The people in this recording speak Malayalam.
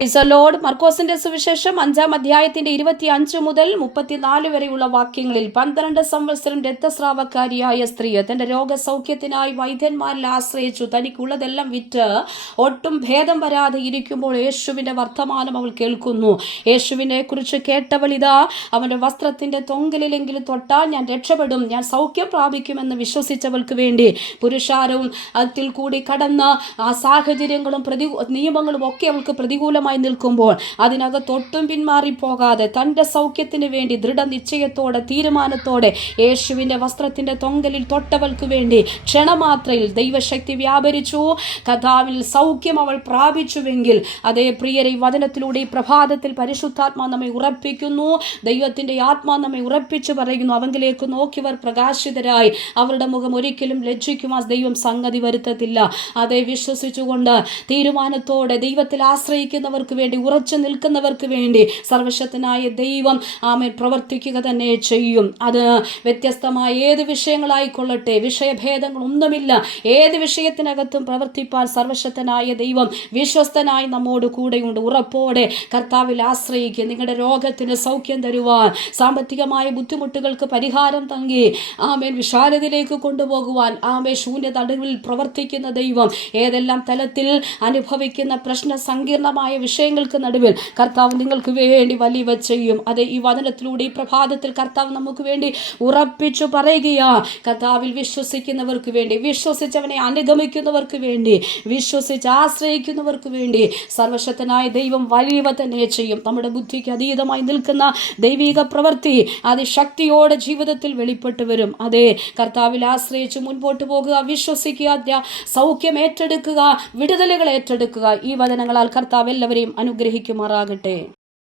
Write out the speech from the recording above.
ലോർഡ്. മർക്കോസിന്റെ സുവിശേഷം 5-ാം അധ്യായത്തിന്റെ 25 മുതൽ 34 വരെയുള്ള വാക്യങ്ങളിൽ 12 സംവത്സരം രക്തസ്രാവക്കാരിയായ സ്ത്രീ തന്റെ രോഗസൗഖ്യത്തിനായി വൈദ്യന്മാരിൽ ആശ്രയിച്ചു. തനിക്കുള്ളതെല്ലാം വിറ്റ് ഒട്ടും ഭേദം വരാതെ ഇരിക്കുമ്പോൾ യേശുവിന്റെ വർത്തമാനം അവൾ കേൾക്കുന്നു. യേശുവിനെ കുറിച്ച് കേട്ടവളിതാ അവന്റെ വസ്ത്രത്തിന്റെ തൊങ്കലിലെങ്കിലും തൊട്ടാൽ ഞാൻ രക്ഷപ്പെടും, ഞാൻ സൗഖ്യം പ്രാപിക്കുമെന്ന് വിശ്വസിച്ചവൾക്ക് വേണ്ടി പുരുഷാരവും അതിൽ കൂടി കടന്ന് ആ സാഹചര്യങ്ങളും നിയമങ്ങളും ഒക്കെ അവൾക്ക് പ്രതികൂലം നിൽക്കുമ്പോൾ അതിനകത്തൊട്ടും പിന്മാറിപ്പോകാതെ തന്റെ സൗഖ്യത്തിന് വേണ്ടി ദൃഢനിശ്ചയത്തോടെ തീരുമാനത്തോടെ യേശുവിന്റെ വസ്ത്രത്തിന്റെ തൊങ്കലിൽ തൊട്ടവൾക്ക് വേണ്ടി ക്ഷണമാത്രയിൽ ദൈവശക്തി വ്യാപരിച്ചു. കഥാവിൽ സൗഖ്യം അവൾ പ്രാപിച്ചുവെങ്കിൽ അതേ പ്രിയരെ, ഈ വചനത്തിലൂടെ ഈ പ്രഭാതത്തിൽ പരിശുദ്ധാത്മാ നമ്മെ ഉറപ്പിക്കുന്നു. ദൈവത്തിന്റെ ആത്മാ നമ്മെ ഉറപ്പിച്ചു പറയുന്നു, അവങ്കിലേക്ക് നോക്കിയവർ പ്രകാശിതരായി അവരുടെ മുഖം ഒരിക്കലും ലജ്ജിക്കുവാൻ ദൈവം സംഗതി വരുത്തത്തില്ല. അതേ വിശ്വസിച്ചുകൊണ്ട് തീരുമാനത്തോടെ ദൈവത്തിൽ ആശ്രയിക്കുന്നവർക്ക് വേണ്ടി, ഉറച്ചു നിൽക്കുന്നവർക്ക് വേണ്ടി സർവശക്തനായ ദൈവം ആമേൻ പ്രവർത്തിക്കുക തന്നെ ചെയ്യും. അത് വ്യത്യസ്തമായ ഏത് വിഷയങ്ങളായിക്കൊള്ളട്ടെ, വിഷയഭേദങ്ങളൊന്നുമില്ല, ഏത് വിഷയത്തിനകത്തും പ്രവർത്തിപ്പാൻ സർവശക്തനായ ദൈവം വിശ്വസ്തനായി നമ്മോട് കൂടെയുണ്ട്. ഉറപ്പോടെ കർത്താവിൽ ആശ്രയിക്കുക. നിങ്ങളുടെ രോഗത്തിന് സൗഖ്യം തരുവാൻ, സാമ്പത്തികമായ ബുദ്ധിമുട്ടുകൾക്ക് പരിഹാരം തങ്ങി ആമേൻ വിശാലതയിലേക്ക് കൊണ്ടുപോകുവാൻ ആമേൻ ശൂന്യത നടുവിൽ പ്രവർത്തിക്കുന്ന ദൈവം ഏതെല്ലാം തലത്തിൽ അനുഭവിക്കുന്ന പ്രശ്ന സങ്കീർണമായ വിഷയങ്ങൾക്ക് നടുവിൽ കർത്താവ് നിങ്ങൾക്ക് വേണ്ടി വലിയ ചെയ്യും. അത് ഈ വചനത്തിലൂടെ ഈ പ്രഭാതത്തിൽ കർത്താവ് നമുക്ക് വേണ്ടി ഉറപ്പിച്ചു പറയുകയാ. കർത്താവിൽ വിശ്വസിക്കുന്നവർക്ക് വേണ്ടി, വിശ്വസിച്ചവനെ അനുഗമിക്കുന്നവർക്ക് വേണ്ടി, വിശ്വസിച്ച് ആശ്രയിക്കുന്നവർക്ക് വേണ്ടി സർവശക്തനായ ദൈവം വലിയവ തന്നെ ചെയ്യും. നമ്മുടെ ബുദ്ധിക്ക് അതീതമായി നിൽക്കുന്ന ദൈവിക പ്രവൃത്തി അതിശക്തിയോടെ ജീവിതത്തിൽ വെളിപ്പെട്ടു വരും. അതേ കർത്താവിൽ ആശ്രയിച്ച് മുൻപോട്ട് പോകുക, വിശ്വസിക്കുക, സൗഖ്യം ഏറ്റെടുക്കുക, വിടുതലുകൾ ഏറ്റെടുക്കുക. ഈ വചനങ്ങളാൽ കർത്താവ് എല്ലാവരെയും അനുഗ്രഹിക്കുമാറാകട്ടെ.